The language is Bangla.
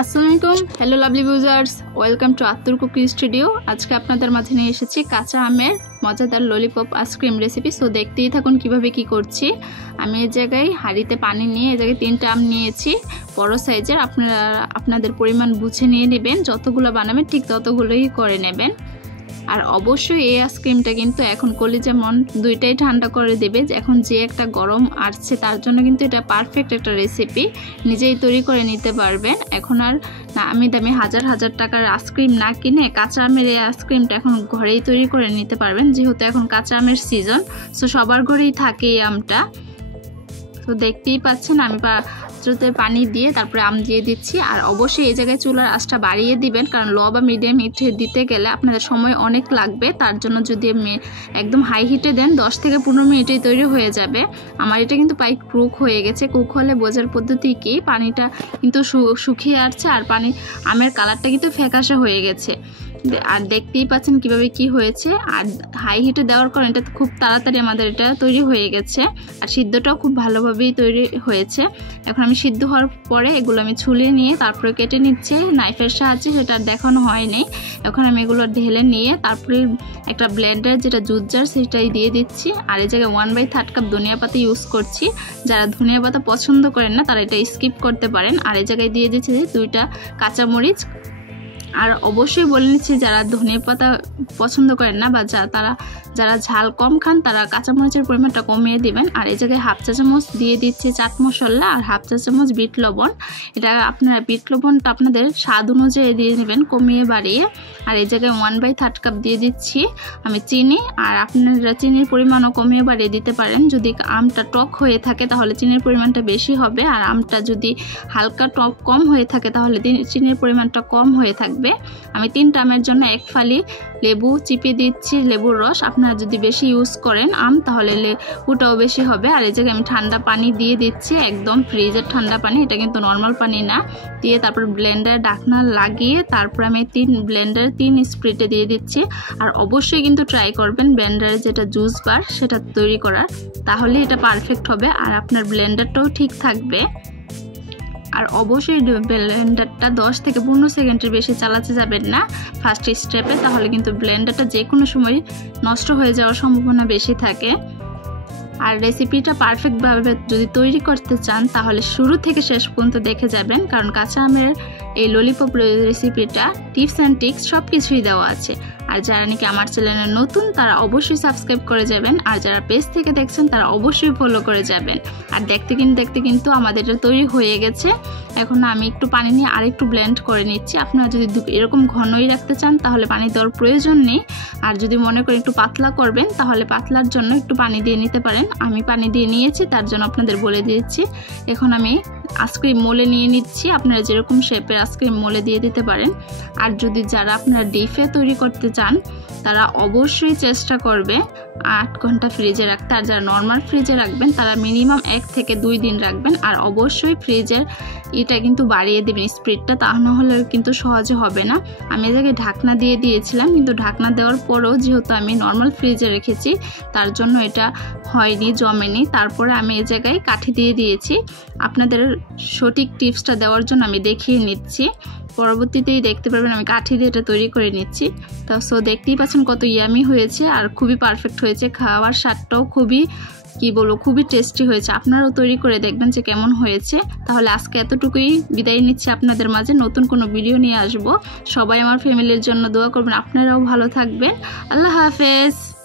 আসসালামু আলাইকুম, hello lovely viewers, welcome to Attur cookie studio. আজকে আপনাদের মাঝে নিয়ে এসেছি কাঁচা আমের মজাদার ললিপপ আইসক্রিম রেসিপি। সো দেখতেই থাকুন কিভাবে কি করছি। আমি এই জায়গায় হাঁড়িতে পানি নিয়ে এই জায়গায় 3টা আম নিয়েছি বড় সাইজের। আপনারা আপনাদের পরিমাণ বুঝে নিয়ে নেবেন, যতগুলো বানাবেন ঠিক ততগুলোই করে নেবেন। আর অবশ্যই এই আইসক্রিমটা কিন্তু এখন কলিজা মন দুইটাই ঠান্ডা করে দেবে। এখন যে একটা গরম আসছে তার জন্য কিন্তু এটা পারফেক্ট একটা রেসিপি, নিজেই তৈরি করে নিতে পারবেন। এখন আর নামি দামি হাজার হাজার টাকার আইসক্রিম না কিনে কাঁচা আমের এই আইসক্রিমটা এখন ঘরেই তৈরি করে নিতে পারবেন, যেহেতু এখন কাঁচা আমের সিজন। সো সবার ঘরেই থাকে এই আমটা। তো দেখতেই পাচ্ছেন আমি পাত্রতে পানি দিয়ে তারপরে আম দিয়ে দিচ্ছি। আর অবশ্যই এই জায়গায় চুলার আঁচটা বাড়িয়ে দিবেন, কারণ লো বা মিডিয়াম হিটে দিতে গেলে আপনাদের সময় অনেক লাগবে। তার জন্য যদি একদম হাই হিটে দেন 10 থেকে 15 মিনিটেই তৈরি হয়ে যাবে। আমার এটা কিন্তু প্রায় কুক হয়ে গেছে। কুক হলে বোঝার পদ্ধতি কি, পানিটা কিন্তু শুকিয়ে আসছে আর আমের কালারটা কিন্তু ফ্যাকাশে হয়ে গেছে। আর দেখতেই পাচ্ছেন কিভাবে কি হয়েছে। আর হাই হিটে দেওয়ার কারণে এটা খুব তাড়াতাড়ি আমাদের এটা তৈরি হয়ে গেছে। আর সিদ্ধটাও খুব ভালোভাবেই তৈরি হয়েছে। এখন আমি সিদ্ধ হওয়ার পরে এগুলো আমি ছুলে নিয়ে তারপরে কেটে নিচ্ছে নাইফের সাহায্যে, সেটা দেখানো হয়নি। এখন আমি এগুলো ঢেলে নিয়ে তারপরে একটা ব্লেন্ডার যেটা জুস জার সেটাই দিয়ে দিচ্ছি। আর এই জায়গায় 1/3 কাপ ধনিয়া পাতা ইউজ করছি। যারা ধনিয়া পাতা পছন্দ করেন না তারা এটা স্কিপ করতে পারেন। আর এই জায়গায় দিয়ে দিচ্ছি 2টা কাঁচামরিচ। আর অবশ্যই বলে নিচ্ছি যারা ধনিয়া পাতা পছন্দ করেন না বা যারা ঝাল কম খান তারা কাঁচামরিচের পরিমাণটা কমিয়ে দিবেন। আর এই জায়গায় 1/2 চা চামচ দিয়ে দিচ্ছি চাট মশলা আর 1/2 চা চামচ বিট লবণ। এটা আপনারা বিট লবণটা আপনাদের স্বাদ অনুযায়ী দিয়ে নেবেন, কমিয়ে বাড়িয়ে। আর এই জায়গায় 1/3 কাপ দিয়ে দিচ্ছি আমি চিনি। আর আপনারা চিনির পরিমাণও কমিয়ে বাড়িয়ে দিতে পারেন। যদি আমটা টক হয়ে থাকে তাহলে চিনির পরিমাণটা বেশি হবে, আর আমটা যদি হালকা টক কম হয়ে থাকে তাহলে চিনির পরিমাণটা কম হয়ে থাকবে। আমি 3টা আমের জন্য 1 ফালি লেবু চিপে দিচ্ছি, লেবুর রস। আপনারা যদি বেশি ইউজ করেন আম তাহলে লেবুটাও বেশি হবে। আর এই জায়গায় আমি ঠান্ডা পানি দিয়ে দিচ্ছি, একদম ফ্রিজের ঠান্ডা পানি, এটা কিন্তু নর্মাল পানি না। দিয়ে তারপর ব্লেন্ডার ঢাকনা লাগিয়ে তারপর আমি 3 স্প্রিটে দিয়ে দিচ্ছি। আর অবশ্যই কিন্তু ট্রাই করবেন ব্লেন্ডারে যেটা জুস বার সেটা তৈরি করার, তাহলে এটা পারফেক্ট হবে আর আপনার ব্লেন্ডারটাও ঠিক থাকবে। আর অবশ্যই ব্লেন্ডারটা 10 থেকে 15 সেকেন্ডের বেশি চালাতে যাবেন না ফার্স্ট স্টেপে, তাহলে কিন্তু ব্লেন্ডারটা যে কোনো সময় নষ্ট হয়ে যাওয়ার সম্ভাবনা বেশি থাকে। আর রেসিপিটা পারফেক্টভাবে যদি তৈরি করতে চান তাহলে শুরু থেকে শেষ পর্যন্ত দেখে যাবেন, কারণ কাঁচা আমের এই ললিপপ রেসিপিটা টিপস অ্যান্ড ট্রিক্স সব কিছুই দেওয়া আছে। আর যারা নাকি আমার চ্যানেলে নতুন তারা অবশ্যই সাবস্ক্রাইব করে যাবেন, আর যারা পেজ থেকে দেখছেন তারা অবশ্যই ফলো করে যাবেন। আর দেখতে কিন্তু আমাদের এটা তৈরি হয়ে গেছে। এখন আমি একটু পানি নিয়ে আরেকটু ব্লেন্ড করে নিচ্ছি। আপনারা যদি এরকম ঘনই রাখতে চান তাহলে পানি দেওয়ার প্রয়োজন নেই। আর যদি মনে করেন একটু পাতলা করবেন তাহলে পাতলার জন্য একটু পানি দিয়ে নিতে পারেন। আমি পানি দিয়ে নিয়েছি, তার জন্য আপনাদের বলে দিচ্ছি। এখন আমি আইসক্রিম মোলে নিয়ে নিচ্ছি। আপনারা যেরকম শেপের আইসক্রিম মোলে দিয়ে দিতে পারেন। আর যদি যারা আপনারা ডিপে তৈরি করতে চান তারা অবশ্যই চেষ্টা করবে 8 ঘন্টা ফ্রিজে রাখতে। আর যারা নর্মাল ফ্রিজে রাখবেন তারা মিনিমাম 1 থেকে 2 দিন রাখবেন। আর অবশ্যই ফ্রিজের এটা কিন্তু বাড়িয়ে দেবেন স্পিডটা, তা না হলে কিন্তু সহজে হবে না। আমি এ জায়গায় ঢাকনা দিয়ে দিয়েছিলাম, কিন্তু ঢাকনা দেওয়ার পরেও যেহেতু আমি নর্মাল ফ্রিজে রেখেছি তার জন্য এটা হয়নি, জমেনি। তারপরে আমি এ জায়গায় কাঠি দিয়ে দিয়েছি। আপনাদের সঠিক টিপসটা দেওয়ার জন্য আমি দেখিয়ে নিচ্ছি, পরবর্তীতেই দেখতে পারবেন আমি কাঠি দিয়ে এটা তৈরি করে নিচ্ছি। তো সো দেখতেই পাচ্ছেন কত ইয়ামি হয়েছে আর খুবই পারফেক্ট হয়েছে। খাওয়ার স্বাদটাও খুবই খুবই টেস্টি হয়েছে। আপনারাও তৈরি করে দেখবেন যে কেমন হয়েছে। তাহলে আজকে এতটুকুই, বিদায় নিচ্ছি আপনাদের মাঝে। নতুন কোনো ভিডিও নিয়ে আসবো। সবাই আমার ফ্যামিলির জন্য দোয়া করবেন, আপনারাও ভালো থাকবেন। আল্লাহ হাফেজ।